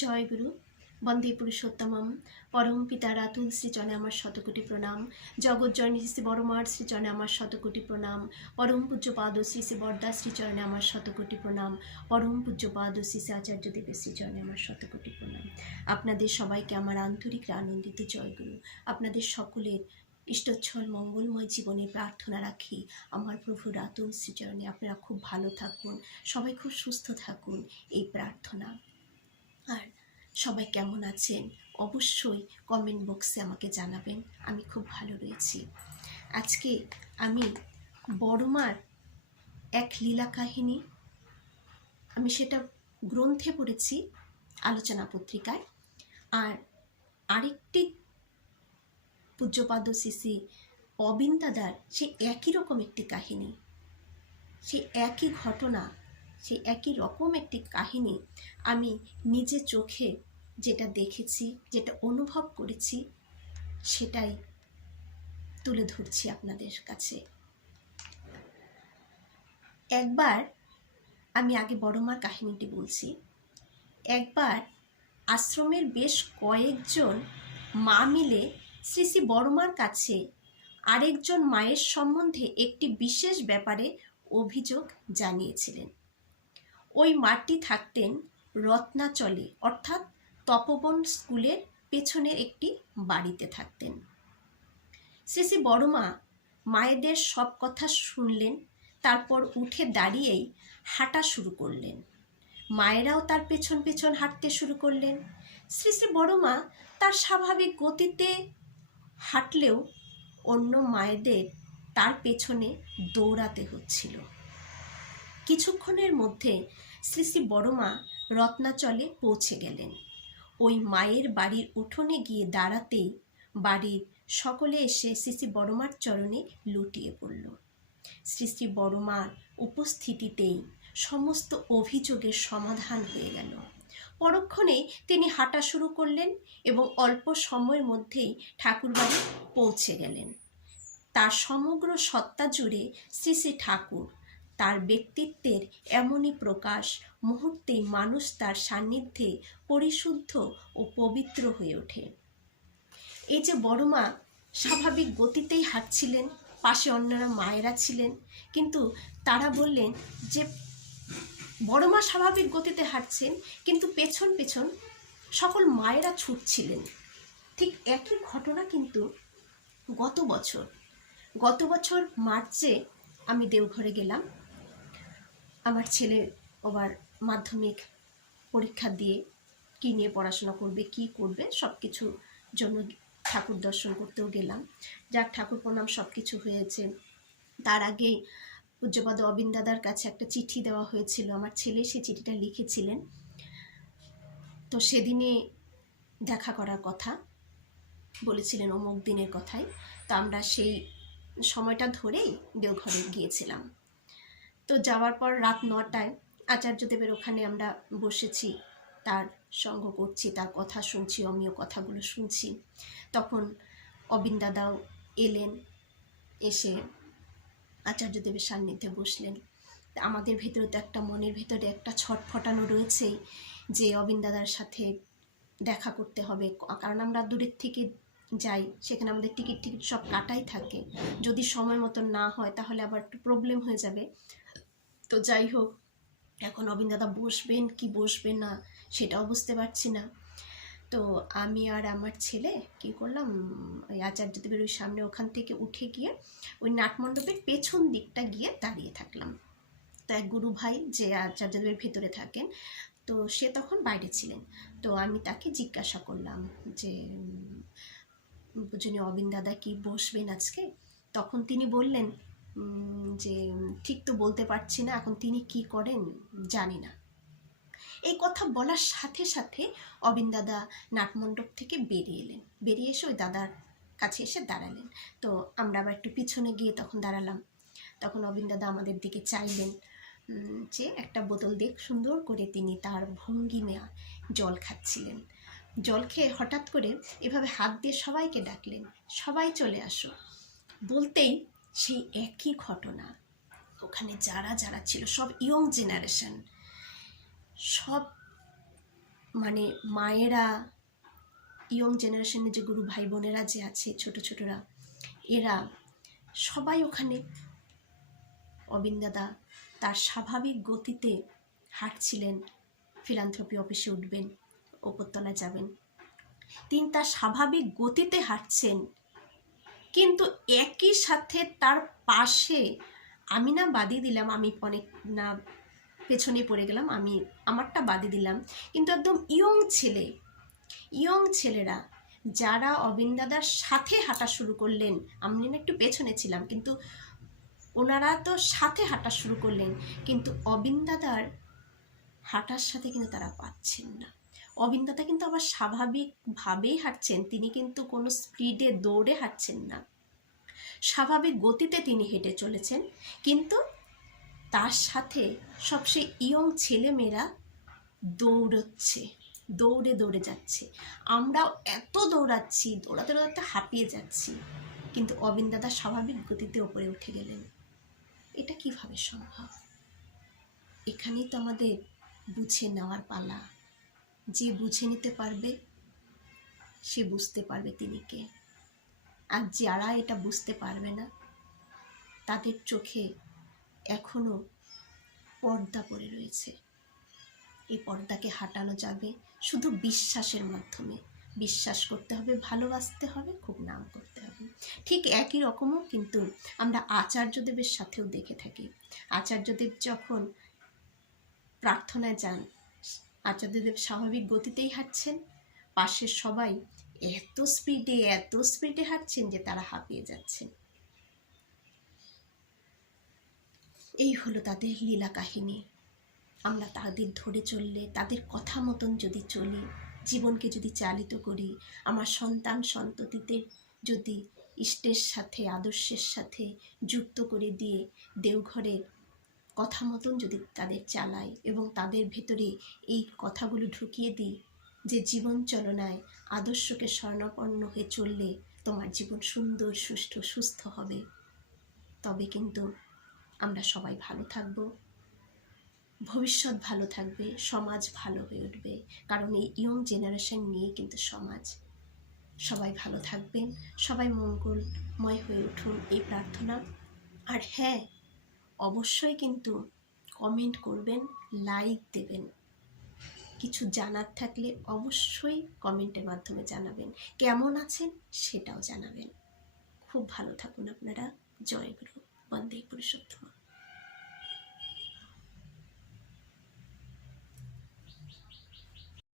জয় গুরু। বন্দে পুরুষোত্তমম। পরম পিতারা তুলসী চরণে আমার শতকোটি প্রণাম। জগৎ জননী শ্রী বড়মার শ্রীচরণে আমার শতকোটি প্রণাম। পরম পূজ্যপাদ শ্রী শ্রী বরদা শ্রীচরণে আমার শতকোটি প্রণাম। পরম পূজ্যপাদ শ্রী শ্রী আচার্য দেবের শ্রীচরণে আমার শতকোটি প্রণাম। আপনাদের সবাইকে আমার আন্তরিক আনন্দিত জয়গুরু। আপনাদের সকলের ইষ্টচ্ছল মঙ্গলময় জীবনে প্রার্থনা রাখি আমার প্রভু রাতুল শ্রীচরণে। আপনারা খুব ভালো থাকুন, সবাই খুব সুস্থ থাকুন, এই প্রার্থনা। আর সবাই কেমন আছেন অবশ্যই কমেন্ট বক্সে আমাকে জানাবেন। আমি খুব ভালো রয়েছি। আজকে আমি বড়মার এক লীলা কাহিনী, আমি সেটা গ্রন্থে পড়েছি, আলোচনা পত্রিকায়। আর আরেকটি পূজ্যপাদ শ্রী অবিন দাদার সেই একই রকম একটি কাহিনী, সেই একই ঘটনা, সেই একই রকম একটি কাহিনী আমি নিজে চোখে যেটা দেখেছি, যেটা অনুভব করেছি, সেটাই তুলে ধরছি আপনাদের কাছে। একবার, আমি আগে বড়মার কাহিনীটি বলছি। একবার আশ্রমের বেশ কয়েকজন মা মিলে শ্রী শ্রী বড়মার কাছে আরেকজন মায়ের সম্বন্ধে একটি বিশেষ ব্যাপারে অভিযোগ জানিয়েছিলেন। ওই মাটি থাকতেন রত্নাচলে, অর্থাৎ তপবন স্কুলের পেছনের একটি বাড়িতে থাকতেন। শ্রী শ্রী বড়মা মায়েদের সব কথা শুনলেন, তারপর উঠে দাঁড়িয়েই হাঁটা শুরু করলেন। মায়েরাও তার পেছন পেছন হাঁটতে শুরু করলেন। শ্রী শ্রী বড়মা তার স্বাভাবিক গতিতে হাঁটলেও অন্য মায়েদের তার পেছনে দৌড়াতে হচ্ছিল। কিছুক্ষণের মধ্যে শ্রী শ্রী বড়মা রত্নাচলে পৌঁছে গেলেন। ওই মায়ের বাড়ির উঠোনে গিয়ে দাঁড়াতেই বাড়ির সকলে এসে শ্রী শ্রী বড়মার চরণে লুটিয়ে পড়ল। শ্রী শ্রী বড়মার উপস্থিতিতেই সমস্ত অভিযোগের সমাধান হয়ে গেল। পরক্ষণেই তিনি হাঁটা শুরু করলেন এবং অল্প সময়ের মধ্যেই ঠাকুরবাড়ি পৌঁছে গেলেন। তার সমগ্র সত্তা জুড়ে শ্রী শ্রী ঠাকুর, তার ব্যক্তিত্বের এমনই প্রকাশ, মুহূর্তেই মানুষ তার সান্নিধ্যে পরিশুদ্ধ ও পবিত্র হয়ে ওঠে। এই যে বড়মা স্বাভাবিক গতিতেই হাঁটছিলেন, পাশে অন্যরা মায়েরা ছিলেন, কিন্তু তারা বললেন যে বড়মা স্বাভাবিক গতিতে হাঁটছেন, কিন্তু পেছন পেছন সকল মায়েরা ছুটছিলেন। ঠিক একই ঘটনা কিন্তু গত বছর মার্চে আমি দেওঘরে গেলাম। আমার ছেলে আবার মাধ্যমিক পরীক্ষা দিয়ে কী নিয়ে পড়াশোনা করবে, কি করবে, সব কিছুর জন্য ঠাকুর দর্শন করতেও গেলাম। যাক, ঠাকুর প্রণাম সব কিছু হয়েছে। তার আগেই পূজ্যপাদ অবিন দাদার কাছে একটা চিঠি দেওয়া হয়েছিল। আমার ছেলে সেই চিঠিটা লিখেছিলেন। তো সেদিনে দেখা করার কথা বলেছিলেন, অমুক দিনের কথাই। তো আমরা সেই সময়টা ধরেই দেওঘরে গিয়েছিলাম। তো যাওয়ার পর রাত 9টায় আচার্যদেবের ওখানে আমরা বসেছি, তার সঙ্গ করছি, তার কথা শুনছি, অমীয় কথাগুলো শুনছি। তখন অবিন দাদাও এলেন, এসে আচার্যদেবের সান্নিধ্যে বসলেন। আমাদের ভেতরে তো একটা, মনের ভেতরে একটা ছটফটানো রয়েছেই যে অবিন দাদার সাথে দেখা করতে হবে। কারণ আমরা দূরের থেকে যাই, সেখানে আমাদের টিকিট সব কাটাই থাকে। যদি সময় মতো না হয় তাহলে আবার একটু প্রবলেম হয়ে যাবে। তো যাই হোক, এখন অবিন দাদা বসবেন কি বসবেন না সেটাও বুঝতে পারছি না। তো আমি আর আমার ছেলে কি করলাম, ওই আচার্যদেবের ওই সামনে ওখান থেকে উঠে গিয়ে ওই নাটমণ্ডপের পেছন দিকটা গিয়ে দাঁড়িয়ে থাকলাম। তো এক গুরু ভাই যে আচার্যদেবের ভেতরে থাকেন, তো সে তখন বাইরে ছিলেন। তো আমি তাকে জিজ্ঞাসা করলাম যে পূজনীয় অবিন দাদা কি বসবেন আজকে? তখন তিনি বললেন যে ঠিক তো বলতে পারছি না, এখন তিনি কি করেন জানি না। এই কথা বলার সাথে সাথে অবিন দাদা নাটমণ্ডপ থেকে বেরিয়ে এলেন। বেরিয়ে এসে ওই দাদার কাছে এসে দাঁড়ালেন। তো আমরা আবার একটু পিছনে গিয়ে তখন দাঁড়ালাম। তখন অবিন দাদা আমাদের দিকে চাইলেন যে একটা বোতল দিয়ে সুন্দর করে তিনি তার ভঙ্গিমে জল খাচ্ছিলেন। জল খেয়ে হঠাৎ করে এভাবে হাত দিয়ে সবাইকে ডাকলেন, সবাই চলে আসো। বলতেই সেই একই ঘটনা, ওখানে যারা যারা ছিল সব ইয়ং জেনারেশন, সব মানে মায়েরা, ইয়ং জেনারেশনের যে গুরু ভাই বোনেরা যে আছে, ছোট ছোটরা, এরা সবাই ওখানে। অবিন দাদা তার স্বাভাবিক গতিতে হাঁটছিলেন, ফিলান্থ্রপি অফিসে উঠবেন, ওপরতলায় যাবেন, তিনি তার স্বাভাবিক গতিতে হাঁটছেন। কিন্তু একই সাথে তার পাশে, আমি না বাদই দিলাম, আমি অনেক না পেছনে পড়ে গেলাম, আমি আমারটা বাদই দিলাম, কিন্তু একদম ইয়ং ছেলেরা যারা অবিন দাদার সাথে হাঁটা শুরু করলেন, আমি না একটু পেছনে ছিলাম, কিন্তু ওনারা তো সাথে হাঁটা শুরু করলেন, কিন্তু অবিন দাদার হাঁটার সাথে কিন্তু তারা পাচ্ছেন না। অবিন দাদা কিন্তু আবার স্বাভাবিকভাবেই হাঁটছেন, তিনি কিন্তু কোনো স্পিডে দৌড়ে হাঁটছেন না, স্বাভাবিক গতিতে তিনি হেঁটে চলেছেন। কিন্তু তার সাথে সব সেই ইয়ং ছেলেমেয়েরা দৌড়চ্ছে, দৌড়ে দৌড়ে যাচ্ছে। আমরাও এত দৌড়াচ্ছি, দৌড়াতে দৌড়াতে হাঁপিয়ে যাচ্ছি, কিন্তু অবিন দাদা স্বাভাবিক গতিতে ওপরে উঠে গেলেন। এটা কিভাবে সম্ভব? এখানেই তো আমাদের বুঝে নেওয়ার পালা। যে বুঝে নিতে পারবে সে বুঝতে পারবে তিনি কে। আর যারা এটা বুঝতে পারবে না, তাদের চোখে এখনো পর্দা পড়ে রয়েছে। এই পর্দাকে হাঁটানো যাবে শুধু বিশ্বাসের মাধ্যমে। বিশ্বাস করতে হবে, ভালোবাসতে হবে, খুব নাম করতে হবে। ঠিক একই রকমও কিন্তু আমরা আচার্যদেবের সাথেও দেখে থাকি। আচার্যদেব যখন প্রার্থনায় যান, আচার্যদেব স্বাভাবিক গতিতেই হাঁটছেন, পাশের সবাই এত স্পিডে হাঁটছেন যে তারা হাঁপিয়ে যাচ্ছেন। এই হলো তাদের লীলা কাহিনী। আমরা তাদের ধরে চললে, তাদের কথা মতন যদি চলি, জীবনকে যদি চালিত করি, আমার সন্তান সন্ততিদের যদি ইষ্টের সাথে, আদর্শের সাথে যুক্ত করে দিয়ে দেওঘরের কথা মতন যদি তাদের চালাই এবং তাদের ভেতরে এই কথাগুলো ঢুকিয়ে দিই যে জীবন চলনায় আদর্শকে শরণাপন্ন হয়ে চললে তোমার জীবন সুন্দর, সুষ্ঠু, সুস্থ হবে, তবে কিন্তু আমরা সবাই ভালো থাকবো, ভবিষ্যৎ ভালো থাকবে, সমাজ ভালো হয়ে উঠবে। কারণ এই ইয়ং জেনারেশন নিয়ে কিন্তু সমাজ। সবাই ভালো থাকবেন, সবাই মঙ্গলময় হয়ে উঠুন, এই প্রার্থনা। আর হ্যাঁ, অবশ্যই কিন্তু কমেন্ট করবেন, লাইক দেবেন। কিছু জানার থাকলে অবশ্যই কমেন্টের মাধ্যমে জানাবেন। কেমন আছেন সেটাও জানাবেন। খুব ভালো থাকুন আপনারা। জয় গুরু, বন্দে পুরুষোত্তম।